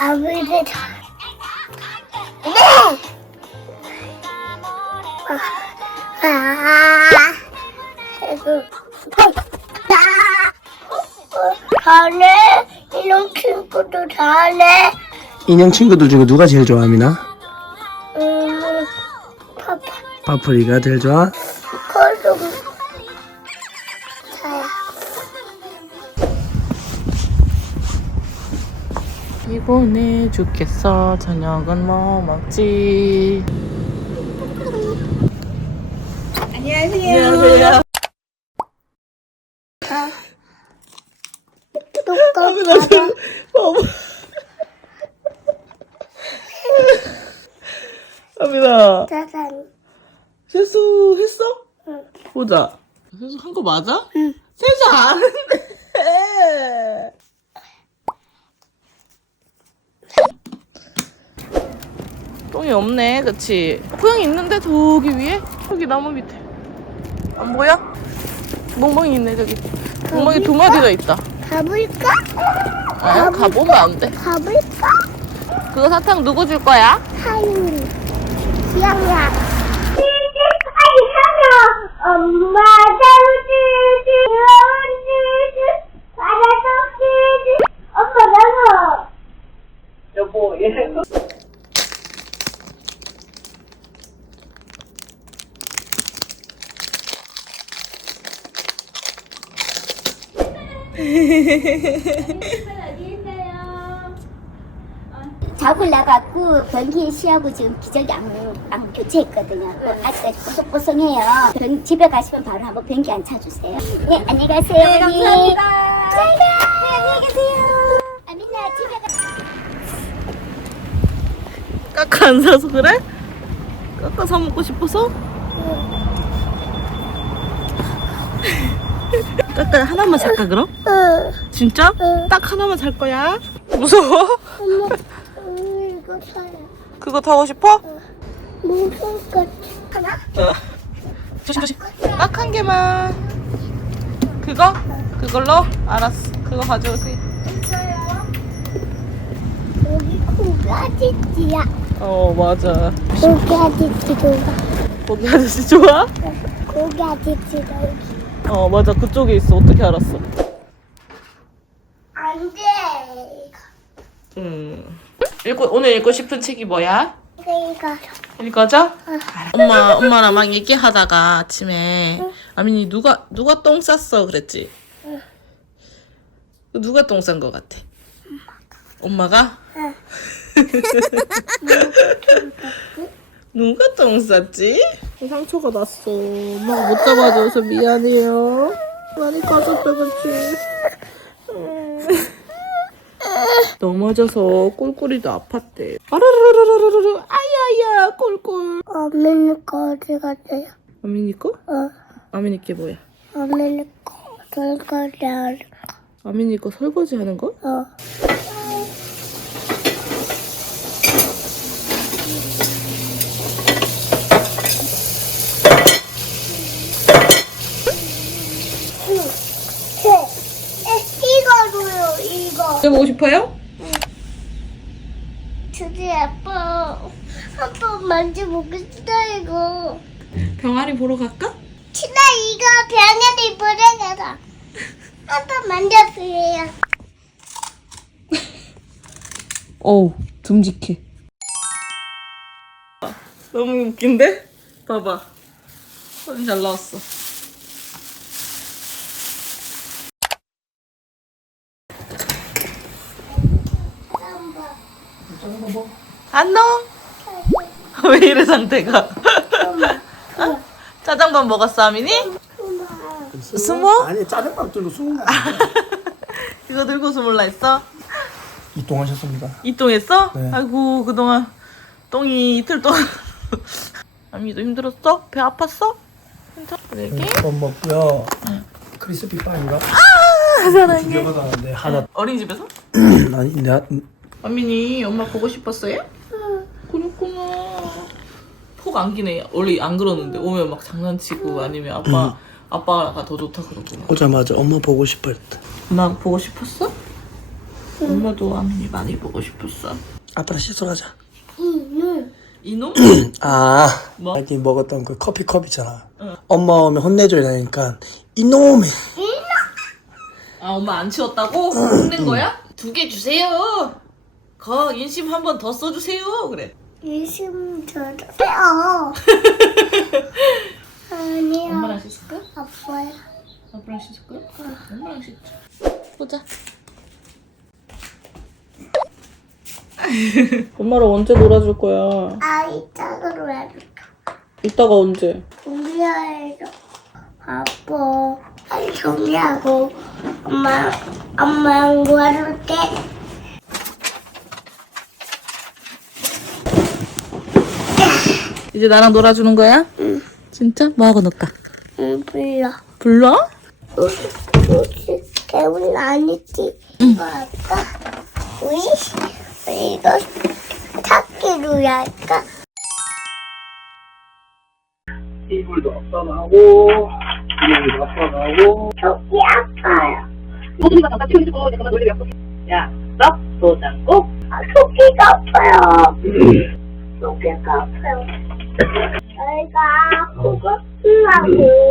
아무래도 잘해. 이런 친구도 잘해. 인형 친구들 중에 누가 제일 좋아, 아미나? 파파. 파프리가 제일 좋아? 거좀 자야. 피곤해 죽겠어. 저녁은 뭐 먹지? 안녕하세요. 똑같아. 아미나 짜잔. 세수했어? 응. 보자. 세수한 거 맞아? 응. 세수 안 했는데. 똥이 없네, 그치? 고양이 있는데 저기 위에? 저기 나무 밑에 안 보여? 멍멍이 있네 저기. 멍멍이 두 마리가 있다. 가볼까? 아, 가보면 안 돼. 가볼까? 그거 사탕 누구 줄 거야? 하윤이. 기억나. 아니, 하나. 엄마 자우지지. 자우지지. 바다도지지. 엄마 나가. 여보, 얘. 자고 나갔고 변기 씨하고 지금 기저귀 안 교체했거든요. 아직까지 뽀송뽀송해요. 집에 가시면 바로 한번 변기 안 차주세요. 네, 안녕히 가세요. 네, 감사합니다. 잘 가. 네, 안녕히 계세요. 아민아, 집에 가. 까까 안 사서 그래? 까까 사 먹고 싶어서? 까까 하나만 살까 그럼? 진짜? 딱 하나만 살 거야? 무서워? 엄마, 이거 사야. 그거 타고 싶어? 무서울 것 같아. 하나? 조심. 딱 한 개만. 그거? 그걸로? 알았어. 그거 가져오세요. 여기 고기 아저씨야. 맞아. 고기 아저씨 좋아. 거기 아저씨 좋아? 고기 아저씨가 여기. 맞아. 그쪽에 있어. 어떻게 알았어? 안 돼. 오늘 읽고 싶은 책이 뭐야? 이거. 읽어줘? 엄마랑 막 얘기하다가 아침에 아민이 누가 똥 쌌어 그랬지? 누가 똥 싼 거 같아? 엄마가? 누가 똥 쌌지? 상처가 났어. 엄마가 못 잡아줘서 미안해요. 많이 까졌다 그치? 넘어져서 꿀꿀이도 아팠대. 아르르르르르르 아야야 꿀꿀. 어머니 거 어디 갔어요? 아민이 거? 아민이 게 뭐야? 어머니 거 설거지 하는 아민이 거 설거지 하는 거? 거. 이거로요, 이거. 해보고 싶어요? 드디어 아빠 한번 만져보고 싶다 이거. 병아리 보러 갈까? 친아 이거 병아리 보러 가자. 한번 만져보세요. 어우 듬직해. 너무 웃긴데? 봐봐. 사진 잘 나왔어. 안녕. 왜 이래 상태가? 어? 짜장밥 먹었어 아민이? 숨어? 아니, 짜장밥 들고 숨어. 이거 들고 숨을라 했어? 이동하셨습니다. 이똥했어? 네. 아이고 그동안 똥이 이틀 동안 아민이도 힘들었어? 배 아팠어? 괜찮아? 이렇게? 밥 먹고요. 크리스피 빵인가? 사랑해. 두개 받았는데 하나. 어린이집에서? 아니, 내가 아민이 엄마 보고 싶었어요? 그렇구나. 폭 안기네. 원래 안 그러는데 오면 막 장난치고 아니면 아빠 아빠가 더 좋다 그러구나. 오자마자 엄마 보고 싶어 했다. 엄마 보고 싶었어? 엄마도 아민이 많이 보고 싶었어. 아빠랑 씻으러 가자. 이놈? 아, 뭐? 아기 먹었던 그 커피컵 있잖아. 엄마 오면 혼내줘야 되니까 이놈의. 아 엄마 안 치웠다고? 혼낸 거야? 2개 주세요. 인심 한 번 더 써주세요. 그래. 유심 들어요. 아니야. 엄마랑 씻을까? 아빠야. 아빠랑 씻을까? 엄마랑 씻자. 보자. 엄마랑 언제 놀아줄 거야? 이따가로 해줄까? 이따가 언제? 준비해줘. 아빠. 정리하고 엄마 구해줄게. 이제 나랑 놀아주는 거야? 응. 진짜? 뭐하고 놀까? 응, 불러. 불러? 우리 개운 아니지. 이거 할까? 우리 이거 찾기로 할까? 이불도 아빠가 하고, 이불도 아빠가 하고. 저기 아파요. 야, 썩 도장고. 속기가 아파요. 속기가 아파요. 저희가 아프고 신나고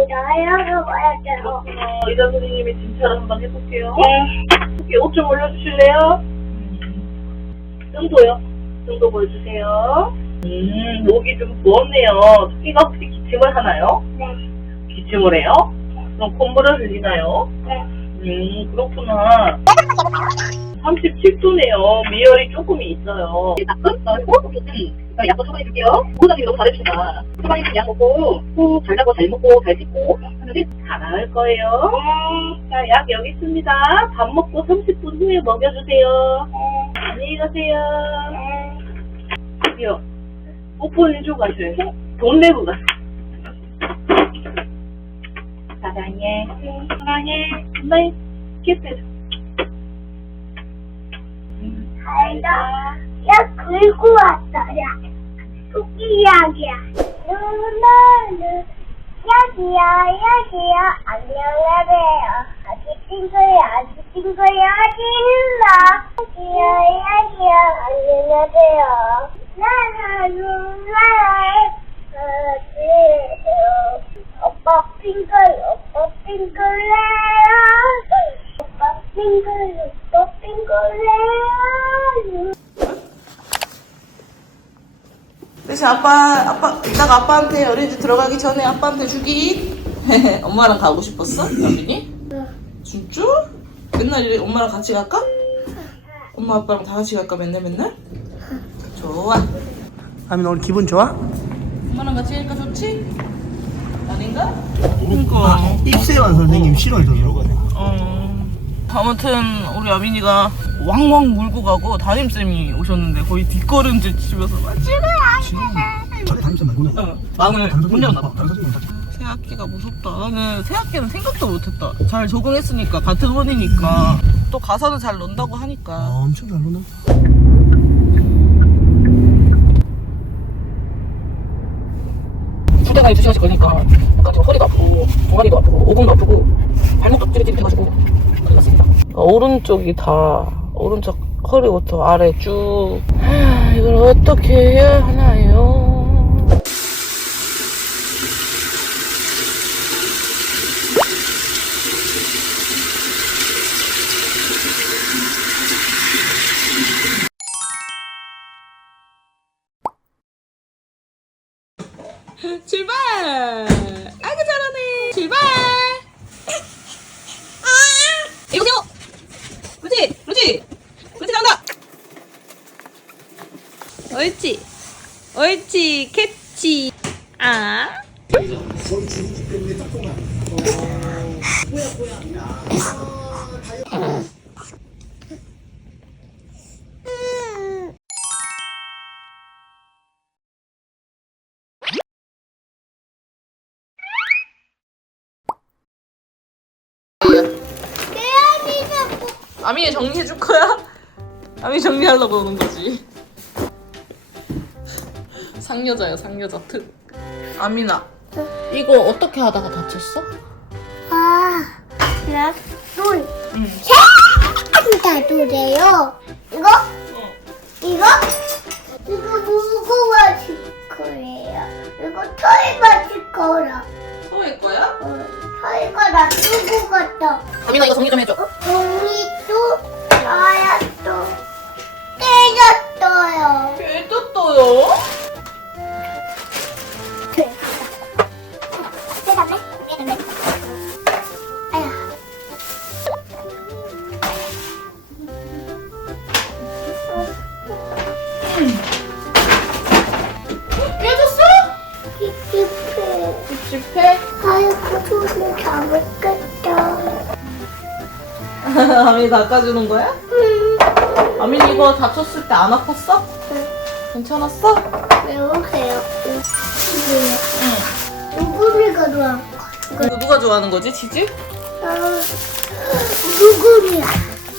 나야로 가야 돼요. 의사 선생님이 진찰을 한번 해볼게요. 네. 옷 좀 올려주실래요? 등도요. 등도 보여주세요. 목이 좀 부었네요. 토끼가 혹시 기침을 하나요? 네. 기침을 해요? 그럼 콧물을 흘리나요? 네. 그렇구나. 37도네요. 미열이 조금 있어요. 약도 처방해줄게요. 보호자님이 너무 잘해주신다. 처방해준 약 먹고, 꼭 잘 자고 잘 먹고 잘 씻고 하는데 다 나을 거예요. 자, 약 여기 있습니다. 밥 먹고 30분 후에 먹여주세요. 안녕히 가세요. 저기요. 뽀뽀 해주고 가셔요. 돈 내고 가세요. 사랑해. 사랑해. 엄마의 키스. 잘가. 야, 긁고 왔다, 야. 토끼 이야기야. 누나는 여기야. 안녕하세요. 아기 친구야, 진라. 여기야. 안녕하세요. 나라요. 오빠 핑크요. 오빠 핑크요. 대신 아빠, 이따가 아빠한테 어린이집 들어가기 전에 아빠한테 주기. 엄마랑 가고 싶었어? 여빈이? 진짜? 맨날 이래 엄마랑 같이 갈까? 엄마 아빠랑 다 같이 갈까 맨날? 좋아. 아민 오늘 기분 좋아? 엄마랑 같이 가니까 좋지? 아닌가? 입세환 선생님 싫어해서 아무튼 우리 아민이가 왕왕 물고 가고 담임쌤이 오셨는데 거의 뒷걸음질 치면서 담임쌤 말고는 마음을 못 열었나봐. 다른 선생님 다 새학기가 무섭다. 나는 새학기는 생각도 못했다. 잘 적응했으니까 같은 원이니까 또 가서는 잘 논다고 하니까. 엄청 잘 노네. 휴대가 2시간씩 걸리니까 약간 좀 허리도 아프고 종아리도 아프고 오금도 아프고 발목도 찌릿찌릿해가지고 큰일 났습니다. 오른쪽 허리부터 아래 쭉. 이걸 어떻게 해야 하나요? 출발! 아이고 잘하네. 출발! 이거요. 그렇지 나온다. 옳지 캐치. 아미애 정리해줄 거야? 아미 정리하려고 오는 거지. 상여자야, 상여자 특. 아민아, 이거 어떻게 하다가 다쳤어? 둘, 응. 셋! 다 둘이에요. 이거? 이거? 이거 누구 맞을 거예요? 이거 토이 맞을 거라. 소의 거야? 토이가 나 누구 같다. 가민아 이거 정리 좀 해줘. 종이도 나야도 깨졌어요. 깨졌어요? 아야. 깨졌어? 찝찝해. 찝찝해? 아이고 손을 잡을겠다. 아민이 닦아주는 거야? 아민이 이거 다쳤을 때 안 아팠어? 괜찮았어? 왜 오세요? 누구리가 좋아? 이거 누가 좋아하는 거지? 치즈? 누구리야?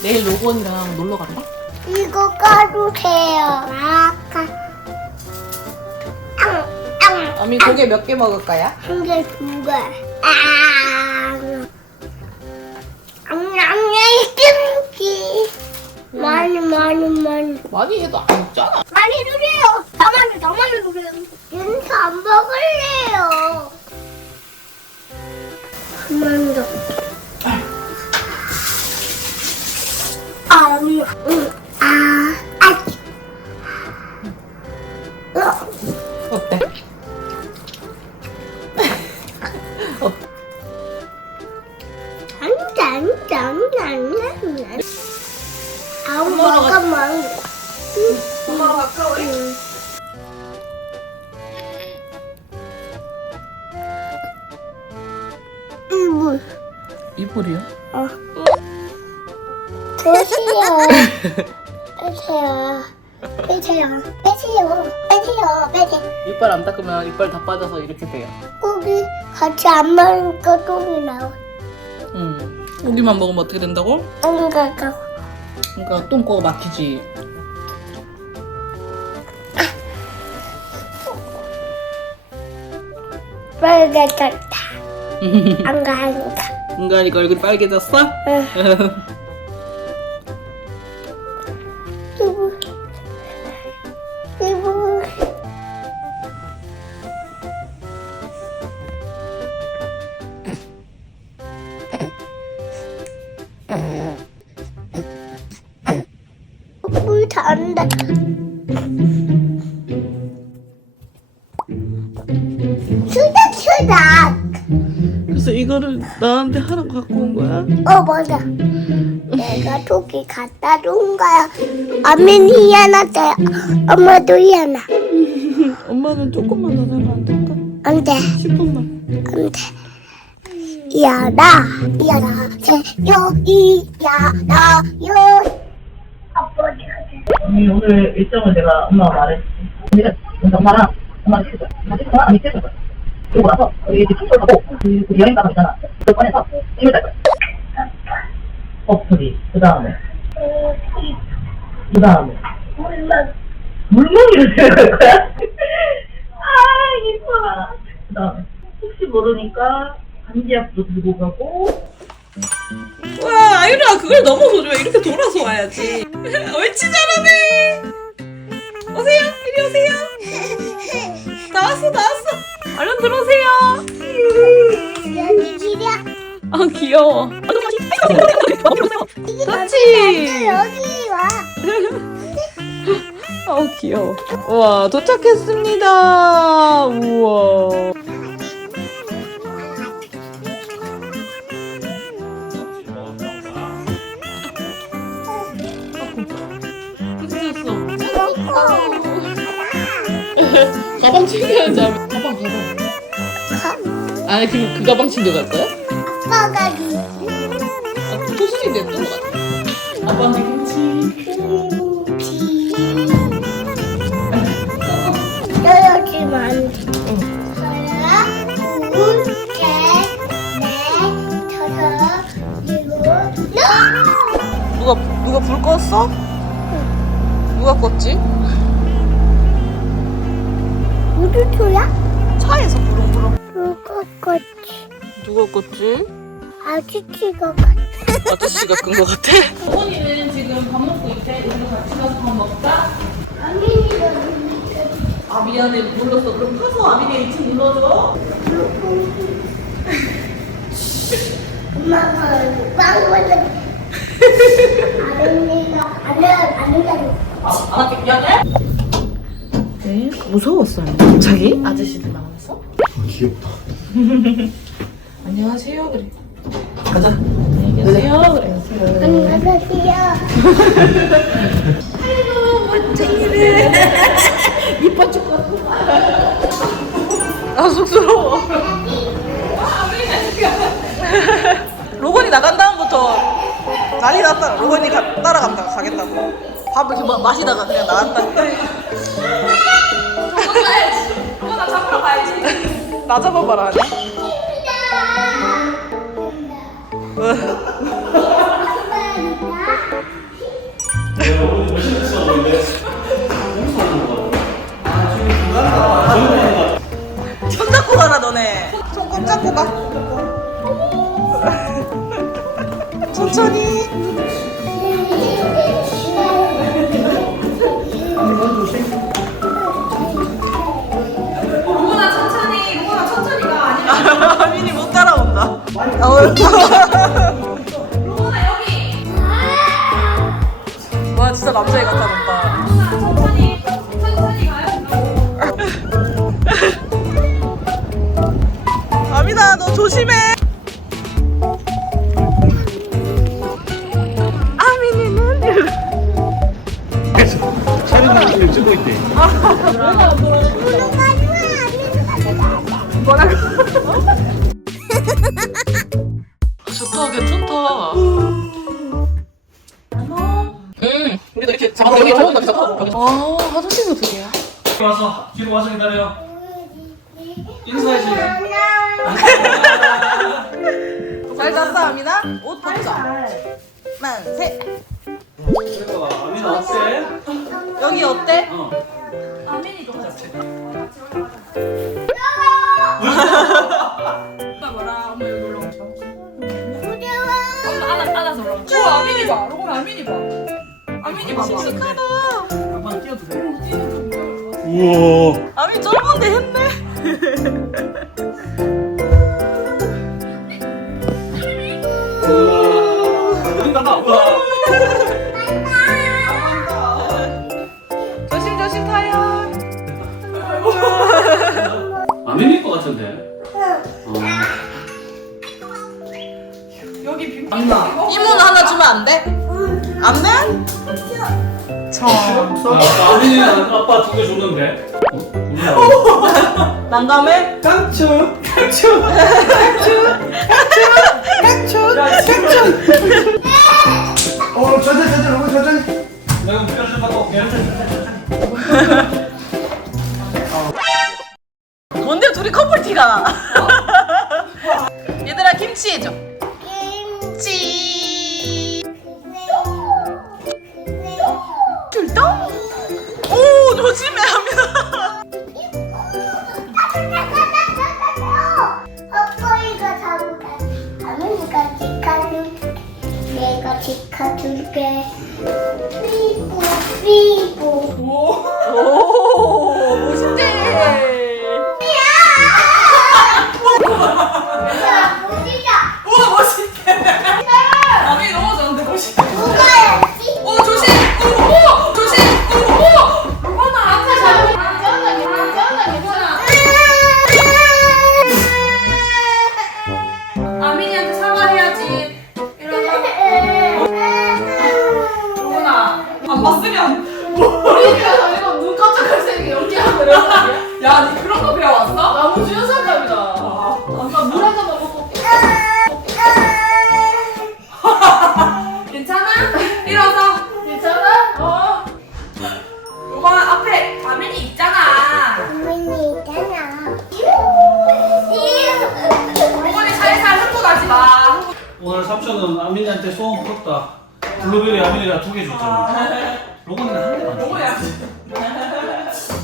내일 로건이랑 놀러 간다? 이거 까주세요. 아까 아민 고개 몇 개 먹을 거야? 한 개, 두 개. 냠냠이 김치. 많이. 많이 해도 안 먹잖아. 많이 주세요. 더 많이 주세요. 윤서 안 먹을래요. 한 번 더. 어때? 아우 먹으면 엄마가 갈까 우리? 이불 이불이요? 빼세요. 이빨 안 닦으면 이빨 다 빠져서 이렇게 돼요. 고기 같이 안 먹으니까 똥이 나와. 고기만 먹으면 어떻게 된다고? 안 갈까? 그러니까 똥꼬가 막히지. 빨개졌다. 안 가. 은가니까 얼굴 빨개졌어? 이불. 물 잔다. 수작. 그래서 이거를 나한테 하라고 갖고 온 거야? 맞아. 내가 토끼 갖다 준 거야. 아민이 희한하대. 엄마도 희한하. 엄마는 조금만 더 자면 안 될까? 안 돼. 10분만. 안 돼. 이야나요. 오늘 일정을 내가 엄마가 말했지. 오늘은 엄마랑 찍을 거야. 아니 찍을 거야. 그러고 나서 우리 이제 충돌 하고 그 여행 가서 있잖아. 그걸 꺼내서 짐을 짤 거야. 어플이. 그 다음에 물멍이를 들어갈 거야? 이뻐라. 그 다음에 혹시 모르니까 반지약도 들고 가고. 와, 아유라 그걸 넘어서 줘. 이렇게 돌아서 와야지. 옳지, 잘하네. 오세요. 이리 오세요. 나왔어. 얼른 들어오세요. 여기 길이야. 아, 귀여워. 그렇지. 여기 와. 귀여워. 우와, 도착했습니다. 우와. 가방 챙겨야지. 가방. 아니, 그 가방 챙겨갈 거야? 아빠가 니 토순이 냅둔 것 같아. 아빠한테 김치. 떨어지면 안 돼. 하나, 둘, 셋, 넷, 다섯, 일곱, 누가 불 껐어? 누가 껐지? 우주초야? 차에서 부릉부릉. 누가 껐지? 누가 껐지? 아저씨가 껐지. 아저씨가 끈 것 같아? 어머니는 지금 밥 먹고 있대. 우리도 같이 가서 밥 먹자. 아 미안해 눌렀어. 그럼 가서 아미네 2층 눌러줘. 엄마가 빵을 안 된다고. 안 할게. 미안해. 네? 무서웠어요. 갑자기? 아저씨들 나와서? 귀엽다. 안녕하세요. 그래. 가자. 안녕히 계세요. 그래. 안녕하세요. 이뻐 죽겠어. 아 쑥스러워. 로건이 나간 다음부터 난리 났다. 로건이 따라간다고 가겠다고. 밥을 이렇게 마시다가 그냥 나갔다. 나 잡으러 가야지. 나 잡아봐라 하네. 손 잡고 가라 너네. 손 꼭 잡고 가. 천천히. 로고나 천천히 가. 아니면 아민이 못 따라온다. 로고나 여기. 와 진짜 남자애 같아 논다. 로고나 천천히 가요. 아민아 너 조심해. 아민이는 촬영 중에 찍고 있대. 좋다 괜찮다. 우리도 이렇게 잡아 여기 저런 데서 여기. 아 화장실도 두 개야. 와서 뒤로 와서 기다려. 인사해줘. 잘 잤어 아민아? 옷 벗자. 만세. 그러니까 아민아 어때? 여기 어때? 어. 엄마 뭐라? 엄마 여기 올라오자. 엄마 안아서 올라오자. 우와 아민이 봐. 로고나 아민이 봐. 아민이 봐봐. 씩씩하다. 한번 뛰어도 돼? 우와. 아민 쫄본데 했네. 우와. 조심 조심 타요. 아민일 것 같은데. 여기 빈. 이모는 하나 주면 안 돼? 안 돼? 참. 아민이는 아빠 2개 줬는데. 난감해? 깡추. 깡추. 천천히 너무 천천히. 내가 물결 좀 갖고 올게. 뭔데 둘이 커플티가? 얘들아 김치 해줘. 김치. 귤떡? 오 조심해 아민아. 아빠이가 잡으라. 아버지가 지켜줄게. 내가 지켜줄게. 삐뽀 삐뽀. 오 멋있대. 야 보시자. 우와 멋있게. 아민이 넘어졌는데 멋있게. 누가였지? 오 조심. 오 조심. 오 로고나 앞에 잡아. 괜찮아. 아민이한테 사과해야지. 로고나 안 봤으면 머리가 이거 눈 깜짝할 새끼 연기하고 이러는 야, 니 그런 거 배워왔어? 나무 주연상감이다. 아까 물 한 잔만 먹고. 괜찮아? 일어서. 괜찮아? 어. 로건아 앞에 아민이 있잖아. 어머니 있잖아. 로건이 살살 흥분 하지 마. 오늘 삼촌은 아민이한테 소원 풀었다. 블루베리 아민이가 2개 줬잖아. 로건이는 한 개만 줘. 로건이야.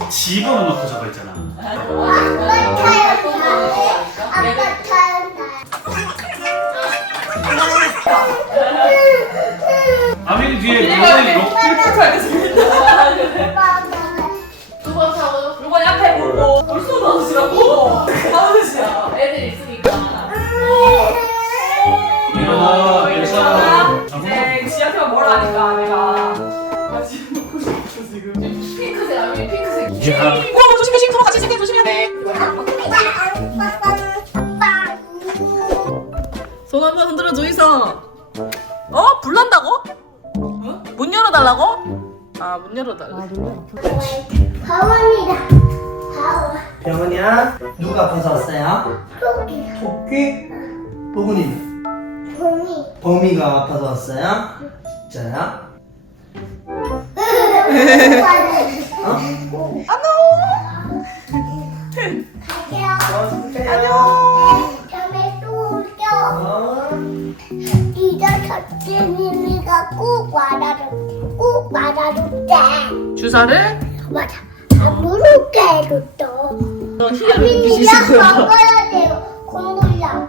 집어는 넣고 저거 있잖아. 아빠 타요. 아빠 타요. 아민이 뒤에 비니가 동생이 이렇게 삐끗 하게 생겼다. 두번 타고 요번에 앞에 보고 벌써 나오시라고. 나오시야. 애들 있으니까. 일어나 괜찮아. 네, 지한테만 뭐라 하니까 내가 지금 먹고 싶어 지금. 핑크색 아니 핑크색. 야. 조심해 서로 같이 생겨 조심해야 돼. 손 한번 흔들어 조이서. 불 난다고? 문 열어달라고? 아 문 열어달라. 가원이다. 가원. 병원이야? 누가 아파서 왔어요? 토끼. 토끼? 보근이 봄이. 범이가 아파서 왔어요? 진짜야? 안녕. 다음에 또 올게요. 이제 첫째님이가 꼭 말아줄게. 주사를 맞아. 안 부를게 해줬어. 민이가 먹어야 돼요. 공부야.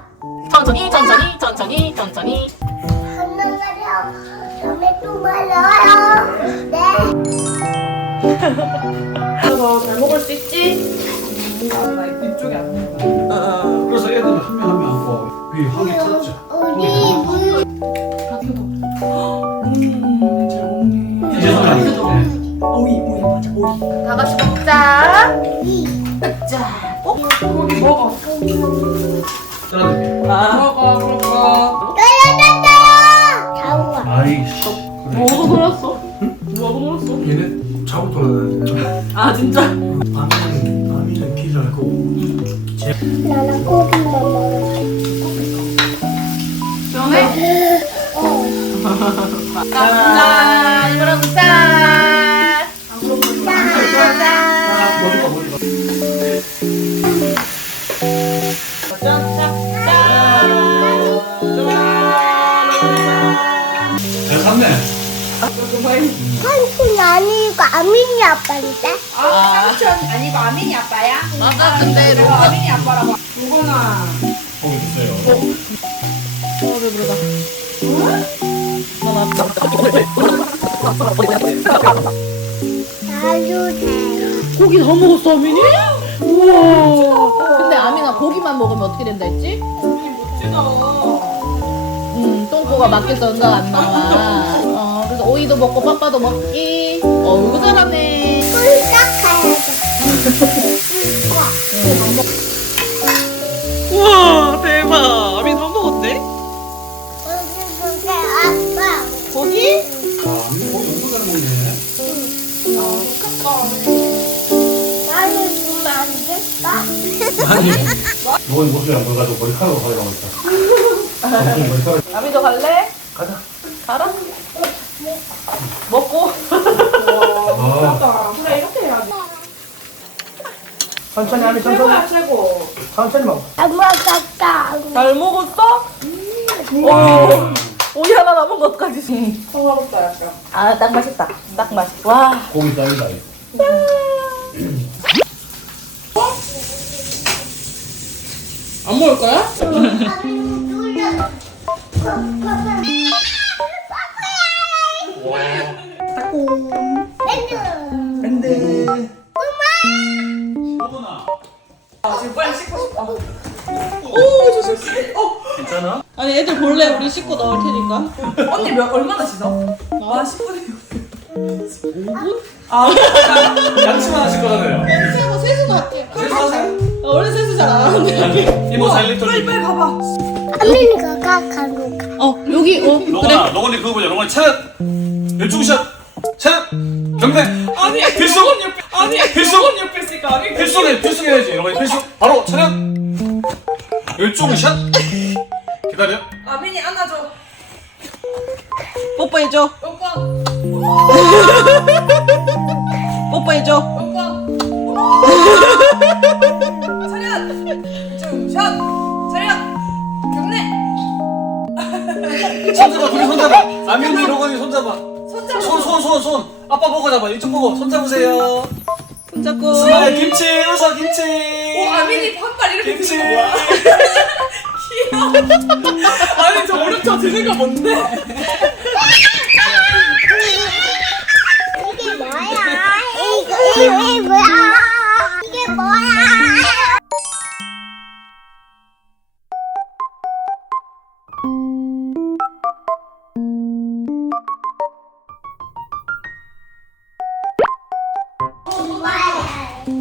천천히 천천히 천천히 천천히. 한나가려. 다음에 또 말아요. 네. 잘 먹을 수 있지? 나 이쪽이 안 보여. 그래서 애들은 한 명 한 명 하고 위 항이 터졌죠. 우리 물. 잘 먹네. 이제 소리 안 들려. 오이 맞아 오이. 다 같이 먹자. 고기 먹어. 따라줄게. 먹어 먹어. 따라단다. 자우아. 아이 쏙. 그래. 뭐하고 놀았어? 뭐하고 놀았어? 얘네 자고 돌아다니네. 아 진짜? 아미는 기절 거고. 나는 고기만 먹어. 시원해? 짠! 이거랑 짠! 머리가 머리가. 잘 샀네. 삼촌 아니고 아민이 아빠인데? 삼촌 아니고 아민이 아빠야? 맞아 근데 내가 아민이 아빠라고. 누구나. 거기 주세요. 나도 돼. 고기 다 먹었어 아민이? 우와 근데 아민아 고기만 먹으면 어떻게 된다 했지? 멋지다. 똥꼬가 밖에서 응가 안 나와 그래서 오이도 먹고 빠빠도 먹기 어이구 잘하네 꿀떡해야지. 우와 대박 아민 다 먹었대? 꿀떡해 아빠. 고기? 아, 거기 엄청 잘 먹네. 나는 주면 안 될까? 아니. 너희 모습이 안 보여가지고 머리카락으로 가려고 했다. 무슨 머리카락. 아민도 갈래? 가자. 가라 먹고 아, 그래 이렇게 해야지. 천천히 아미 천천히. 최고야 최고. 천천히 먹어. 안 먹었다. 잘 먹었어? 오이 하나 남은 것까지 성화롭다 약간. 아 딱 맛있다 딱 맛있어 와 고기 딸기다. 안 먹을 거야? 소문아. 지금 빨리 씻고 싶다. 오 조심 괜찮아? 아니 애들 볼래 우리 씻고 나올 테니까 언니 얼마나 씻어? 아 10분이요. 5분? 양심 하나씩 거잖아요. 세수하고 세수도 할게 세수하세요. 원래 세수 잘 안 하는데 이모 4리터. 빨리 가봐. 아민이가 가는 거. 여기 로건아, 로건이 그거 보자. 로건이 차렷. 열중샷. 차렷. 경례. 아니야 필수. 옆에 아니야 필수. 옆에 있으니까 아니 필수해야지. 로건이 필수. 바로 차렷. 열중샷. 기다려. 아민이 안아줘. 뽀뽀해줘 오빠 뽀뽀해줘 오빠. 차렷. 샷. 차렷. 경례. 손잡아. 둘이 손잡아. 아민이 로건이 손잡아. 손잡아. 손. 아빠 보고 잡아. 이쪽 보고. 손 잡으세요. 손잡고 스마일 김치. 웃어 김치. 오 아민이 한발 이렇게 김치. 드는 거 뭐야? 귀여워. 아니 저 오른쪽 드는 거 뭔데? 이게 뭐야? 이게 뭐야?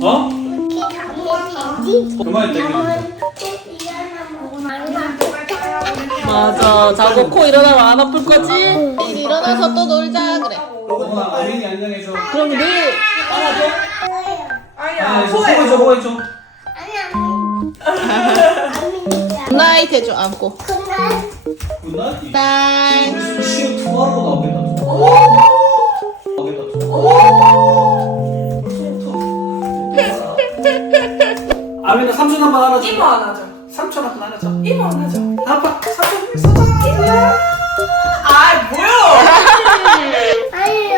어? 이렇게 가면 되지? 그만해 땡겨. 맞아. 자고 코 일어나면 안 아플 거지? 내일 일어나서 또 놀자 그래. 로건아 아민이 안녕해줘. 그럼 내일 안아줘. 아니야. 호해줘 호해줘. 굿나잇 해줘 안고. 굿나잇. 나잇. 우리 수시로 투하로 나오겠다. 나오겠다. 아민아 삼촌 한번 안아줘. 이모 안 하죠. 삼촌 한번 안아줘. 이모 안 하죠. 아빠 삼촌 삼촌. 아 뭐야? 아니야.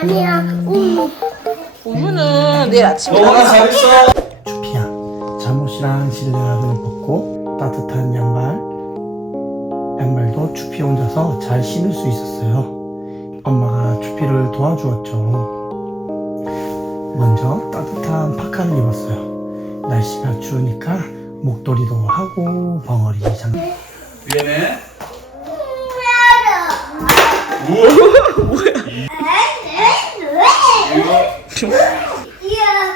아니야. 보면은 내일 아침에 로건아 나가서 잘했어. 주피야, 잠옷이랑 실내화를 벗고 따뜻한 양말도 주피 혼자서 잘 신을 수 있었어요. 엄마가 주피를 도와주었죠. 먼저 따뜻한 파카를 입었어요. 날씨가 추우니까 목도리도 하고 벙어리 장갑. 위에네.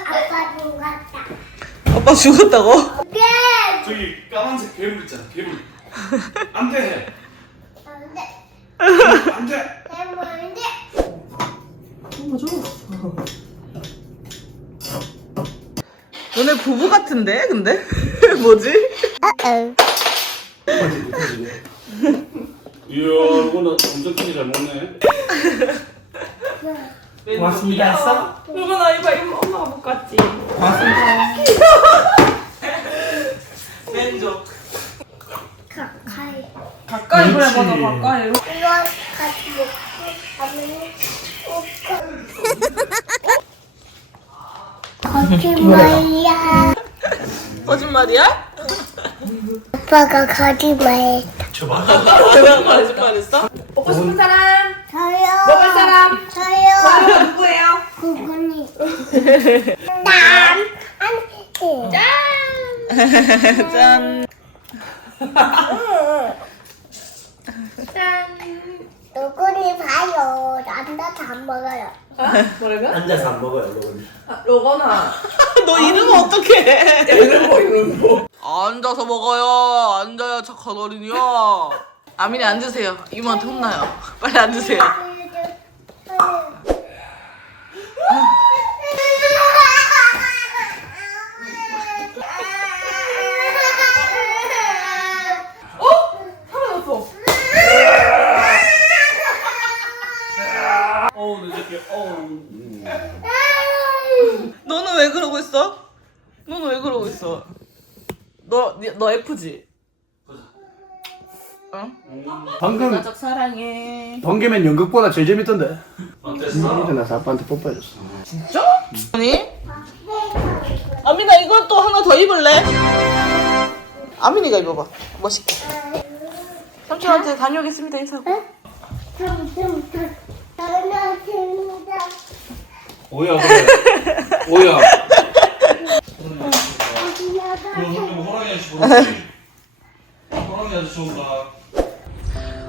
아빠 죽었다. 아빠 죽었다고? 저기 까만색 괴물 있잖아. 괴물. 안 돼. 안 돼. 너네 부부 같은데 근데? 뭐지? 이야, 로건아 엄청 크게 잘 먹네. 고맙습니다 했어? 로건아 이봐 이모 엄마가 못 갔지. 고맙습니다. 왼쪽. 가까이. 가까이 그래 그렇지. 맞아 가까이. 이거 같이 먹고 거짓말이야. 거짓말이야? 아빠가 거짓말. 내가 거짓말했어? 먹고 싶은 사람? 저요. 먹을 사람? 저요. 저요 누구예요? 구근이. 짠. 누구니 봐요. 남자 다 먹어요. 뭐라고? 앉아서 안 먹어요, 로건이. 로건아. 너 이름 어떡해? 이런 거. 앉아서 먹어요. 앉아야 착한 어린이야. 아민이 앉으세요. 이모한테 혼나요. 빨리 앉으세요. 사라졌어. 어우, 내 새끼. 어우. 너는 왜 그러고 있어? 너는 왜 그러고 있어? 너 F지? 응? 방금 가족 사랑해. 번개맨 연극보다 제일 재밌던데. 어땠어? 일어나서 아빠한테 뽀뽀해줬어. 진짜? 아니? 아민아 이건 또 하나 더 입을래? 아민이가 입어봐. 멋있게. 삼촌한테 다녀오겠습니다 인사하고. 오야 그래. 오야. 호랑이 아저씨 보러지. 호랑이 아저씨 온다.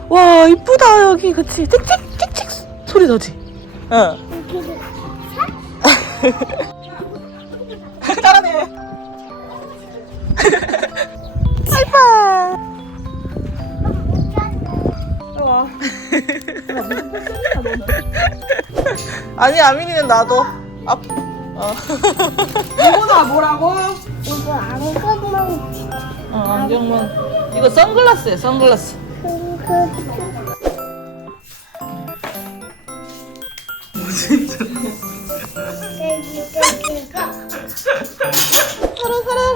와 이쁘다 여기 그치? 틱틱틱틱 소리 나지? 응. 잘하네. 이뻐. 아니 아민이는 나도. 로건아 뭐라고? 이거 안경만. 안경만. 이거 선글라스야 선글라스.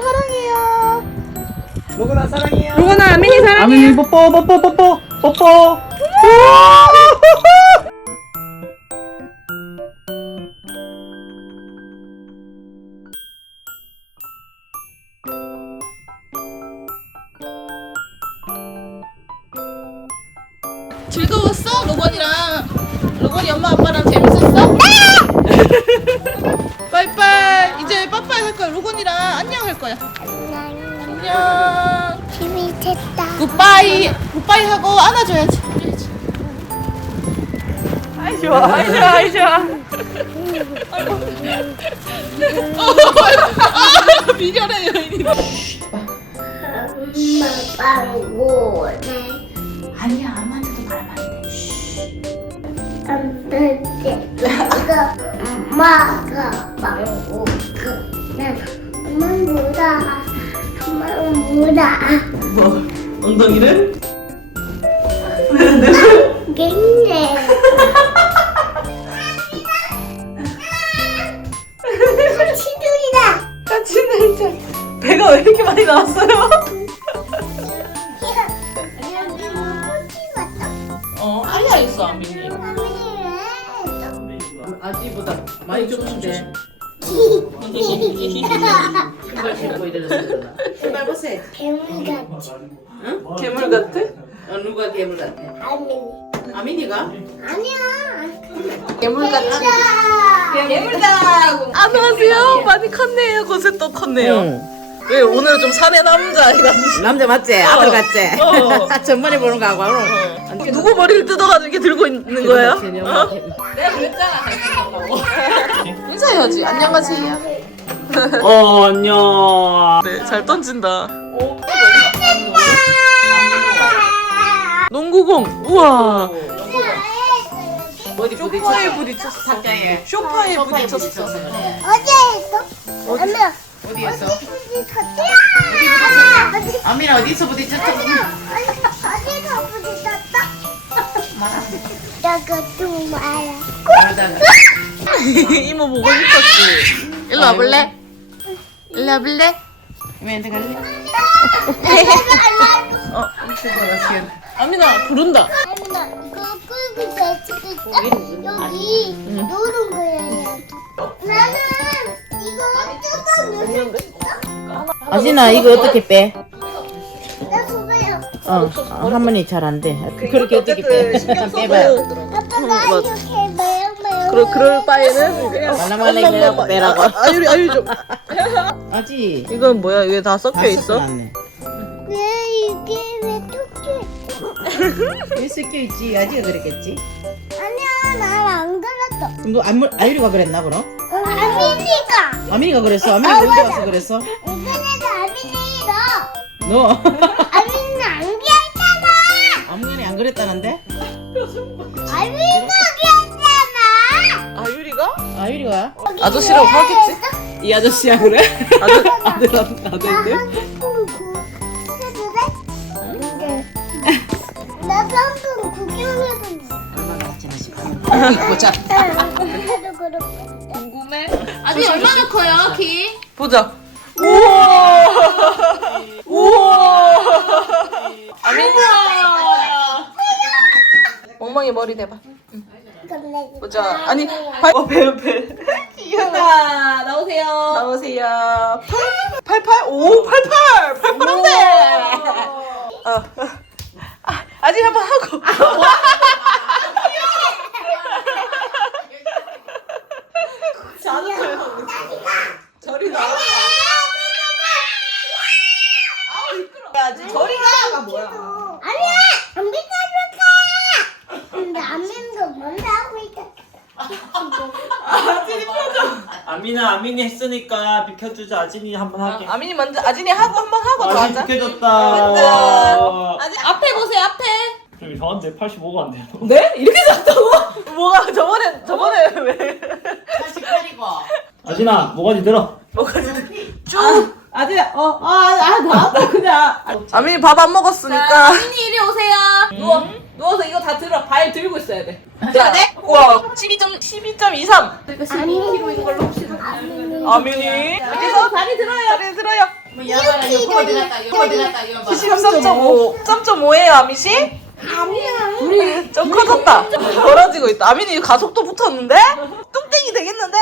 사랑해요. 로건아 사랑해요. 로건아 아민이 사랑해. 아민이 뽀뽀 뽀뽀 뽀뽀 뽀뽀. 즐거웠어? 로건이랑 로건이 엄마 아빠랑 재밌었어? 로건이랑 안녕 할 거야. 안녕. 안녕. 재밌겠다. 굿바이. 굿바이 하고 안아줘야지. 아이 좋아. 아이 좋아. 아이 좋아. 미련해 여인이. 엄마 방구네. 아니야 아무한테도 말하면 안 돼. 엄마가 방구네. 엄마보다. 뭐 엉덩이를? 겠네. 치둥이다. 같이 놀자. 배가 왜 이렇게 많이 나왔어요? 아니야 있어 안민이. 아지보다 많이 좁은데. 신발 신고 이래졌어. 신발 보세. 괴물 같지. 응? 괴물 같아? 누가 괴물 같아? 아니. 아민이가? 아니야. 괴물 같아. 괴물다. 안녕하세요. 많이 컸네요. 곳에 또 컸네요. 왜 오늘 좀 사내 남자이가 남자 맞지? 아들 같지? 전번에 보는 거하고 오늘. 누구 머리를 뜯어가지고 이렇게 들고 있는 거예요? 내가 그랬잖아. 인사해야지. 안녕하세요. 안녕. 네, 잘 던진다. 농구공. 우와. 어디 쇼파에 부딪혔어. 상자에. 쇼파에 부딪혔어. 어제 했어? 아니야. 어디에서? 부딪혔지? 아민아 어디서 부딪혔어? 어디서 부딪혔어? 내가 좀 알아. 그러다가. 이모 보고 싶었지. 일로 와볼래? 일로 와볼래? 이모한테 갈래? 아민아 부른다. 아니나 이거 끌고 갈 수도 있다. 여기 노는 거야. 나는 이거 뜯어 놓을 수 있어? 아진아 이거 어떻게 빼? 나 줘봐요. 할머니 잘 안 돼. 그렇게 어떻게 빼? 신경 빼봐요. 아빠가 이렇게 매요. 그럴 바에는 말랑말랑 해갖고 빼라고. 아유리 좀. 아지. 이건 뭐야? 이게 다 섞여 있어? 왜 왜 이게 왜 툭툭? 섞여 있지? 아지가 그랬겠지? 아니야, 난 안 그랬어. 그럼 너 아유리가 그랬나 그럼? 아민이가. 아민이가 그랬어? 아민이가 언제 와서 그랬어? 이번에도 아민이가. 너 아민이는 안 그랬잖아. 아무간에 안 그랬다는데? 아민이가 그랬잖아. 아유리가? 아유리가? 아저씨라고 하겠지? 이 아저씨야 그래? 아들한테? 나 방금 구경해서 얼마나 지나 싶어. 보자. 해도 그렇고. 궁금해? 아직 얼마나 커요 키? 보자. 우와. 우와. 아민아. 멍멍이 머리 대봐. 보자. 아니 배. 귀엽다. 나오세요. 나오세요. 88? 오, 88! 88한데! 아직 한번 하고. 저리 나. 저리 가가 뭐야? 아니야! 안 비켜줄까! 근데 안민도 먼저 하고 있다. 아민이 했으니까 비켜주자. 아진이 한번 하게. 아민이 먼저, 아진이 하고 한번 하고 더 아진 하자. 비켜줬다. 아진 앞에 보세요, 앞에. 좀 이상한데 85가 안 돼요. 네? 이렇게 작다고? 뭐가 저번에 왜? 88이고. 아진아 모가지 들어. 쭉. 아들아, 나왔다, 그냥. 아민이 밥 안 먹었으니까. 아민이 이리 오세요. 누워서 이거 다 들어. 발 들고 있어야 돼. 자, 네? 우와, 12.23. 안민이 걸로 합시다. 아민이. 여기서 다리 들어요. 다리 들어요. 야바라, 이거 어디 갔다, 이거 어디 갔다, 이거 봐. 13.5. 3.5예요, 아미씨? 아니야. 우리 좀 커졌다. 벌어지고 있다. 아민이 가속도 붙었는데? 뚱땡이 되겠는데?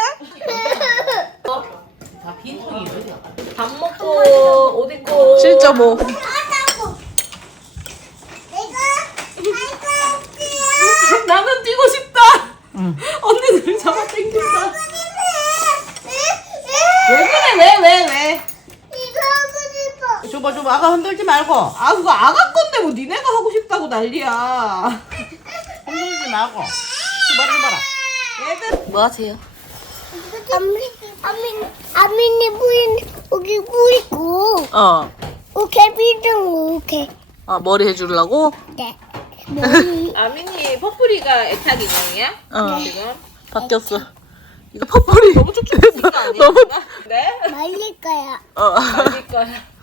다 빈통이 어디야? 밥 먹고 옷 입고 7.5. 하자고. 내가 할거지. 나는 뛰고 싶다. 언니들 잡아 당긴다. 왜 그래? 왜? 좀 아가 흔들지 말고. 아 그거 아가 건데 뭐 니네가 하고 싶다고 난리야. 흔들지 말고. 머리 좀 봐라. 얘들 뭐 하세요? 아민이 부인 여기 부이고 개비등 오케이. 아 머리 해주려고? 네. 머리. 아민이 퍼플이가 애착 인형이야? 지금 바뀌었어. 이거 퍼플이 너무 쭉쭉해진 거 아니야? 너무 네? 말릴 거야. 말릴 거야.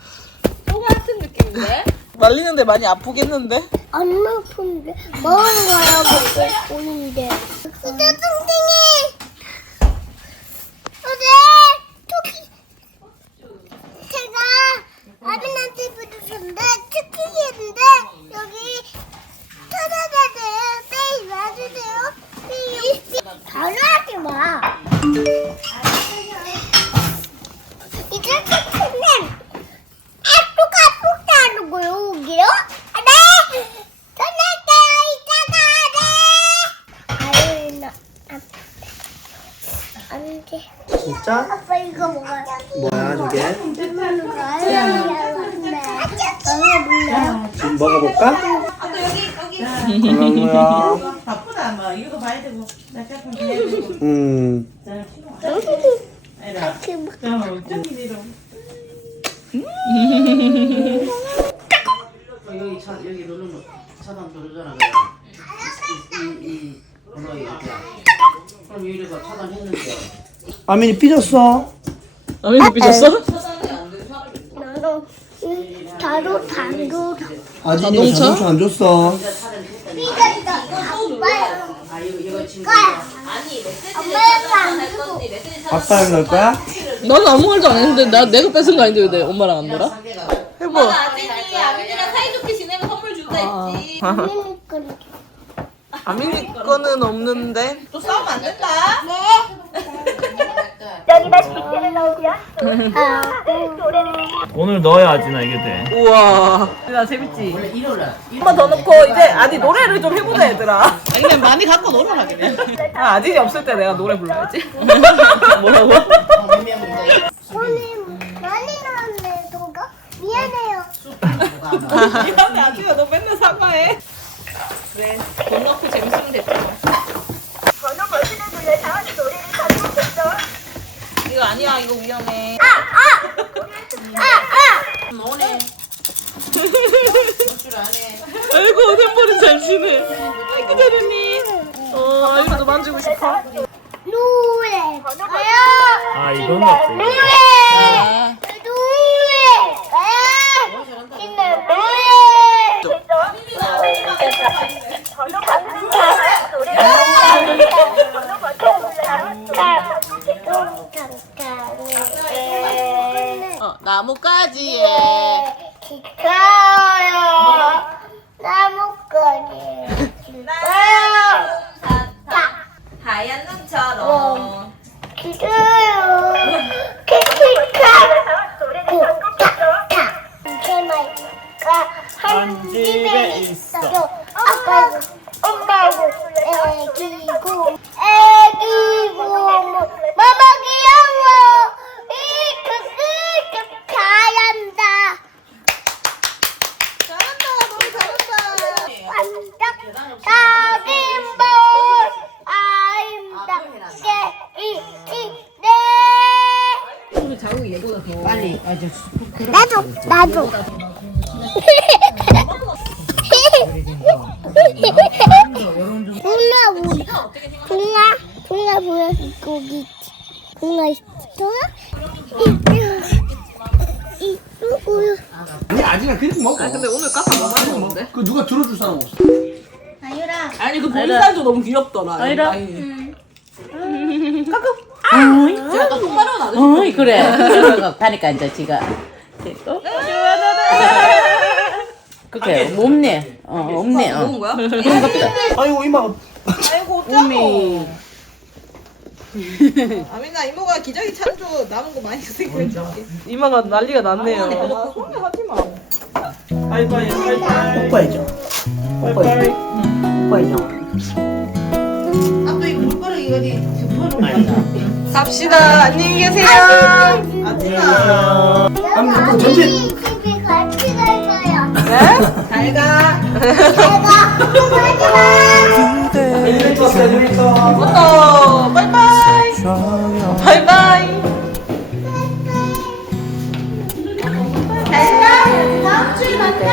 또 같은 느낌인데? 말리는데 많이 아프겠는데? 안 아픈데 먹은 거야 먹고 보는데. 진짜 뚱땡이. 어제 토끼 제가 아민한테 부르셨는데 토끼였는데 여기 찾아가세요. 빨리 와주세요. 바로 하지 마. 이제 토끼는 아프가 하는 거요 여기요? 네. 전할게요. 이따가 네. 안 돼. 진짜? 아빠 이거 먹어요. 뭐야 저게? 몰라요. 지금 먹어볼까? 고마워요. 바쁘다 뭐 이거 봐야 되고 나 조금 해야 되고 같이 먹. 여기 누르면 차단 누르잖아. 이 번호 이렇게. 그럼 유리가 차단했는데. 아민이 삐졌어. 아민이 삐졌어? 나도 자로 당구. 아진이가 자동차 안 줬어. 삐졌다. 아빠요. 아 이거 지금. 엄마가 안 주고. 아빠랑 놀 거야? 나는 아무 말도 안 했는데 내가 뺏은 거 아닌데 왜 내 엄마랑 안 놀아? 해봐. 아민이랑 사이좋게 지내면 선물 준다 했지. 아민이 거는. 아민이 거는 없는데. 또 싸우면 안 된다. 네. 오늘 넣어야 아지나 이게 돼. 우와. 나 재밌지? 원래 이러라. 한 번 더 넣고 이제 아니 노래를 좀 해보자 얘들아. 아니 그냥 많이 갖고 놀아라 그냥. 아 아진이 없을 때 내가 노래 불러야지. 뭐라고? 몇 명인데. 손님 많이 나왔네 동가. 미안해요. 미안해 아진아 너 맨날 사과해. 그래 돈 넣고 재밌으면 됐잖아. 이거 아니야 이거 위험해. 너네. 줄 아네. 아이고 샘버린 잘 치네. 아이고 잘했니? 아이고도 만지고 싶어. 노래. 아 이건 없어. 노래. 나뭇가지에 기타요. 나뭇가지. 기타요. 하얀 눈처럼. 기타요. 키키카. 탁탁. 개마이가 한 집에 있어요. 아빠고 엄마고 애기고 마마 귀여워. 잘한다. 너무 잘한다. 완전 작은 볼 아름답게 빨리 아저 나도 동아 보여줄 거기 동아 있어? 이거요. 아니 아진아 그냥 먹어. 근데 오늘 카페 너무 많이 먹는데? 그 누가 들어줄 사람 없어. 아니 그 보리쌀도 너무 귀엽더라. 아이라. 제가 아까 똥마려운 아저씨. 그래. 하니까 이제 지가. 그래 없네. 없네. 먹은 거야? 아이고 이마. 아이고 어쩌고. 아민아 이모가 기저귀 찬조 남은 거 많이 쓰고 있어. 이모가 난리가 났네요. 손에 하지 마. 바이바이 바이바이. 뽀뽀해줘. 바이바이. 뽀뽀해줘. 아또 이 물거리 어디 슈퍼를 갑시다. 안녕히 계세요. 아진아. 아민 또 전체 집에 갈 잘 가. 엘리베이터 왔어, 엘리베이터. 또 바이바이. 바이바이. 다음 주에 만나.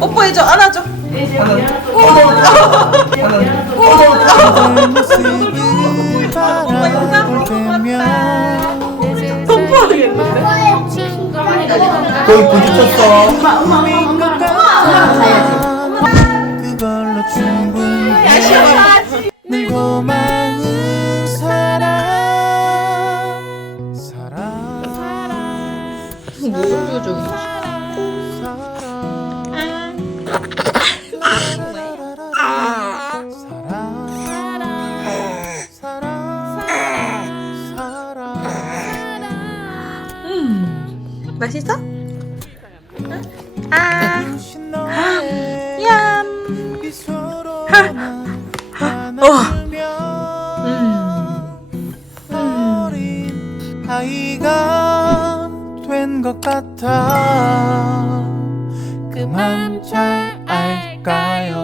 뽀뽀해줘. 안아줘. 거의 부딪혔어. 그걸로 충분히 늘 고마운 사랑 무슨 표정이지? 맛있어? 어린 아이가 된 것 같아 그만 잘 알까요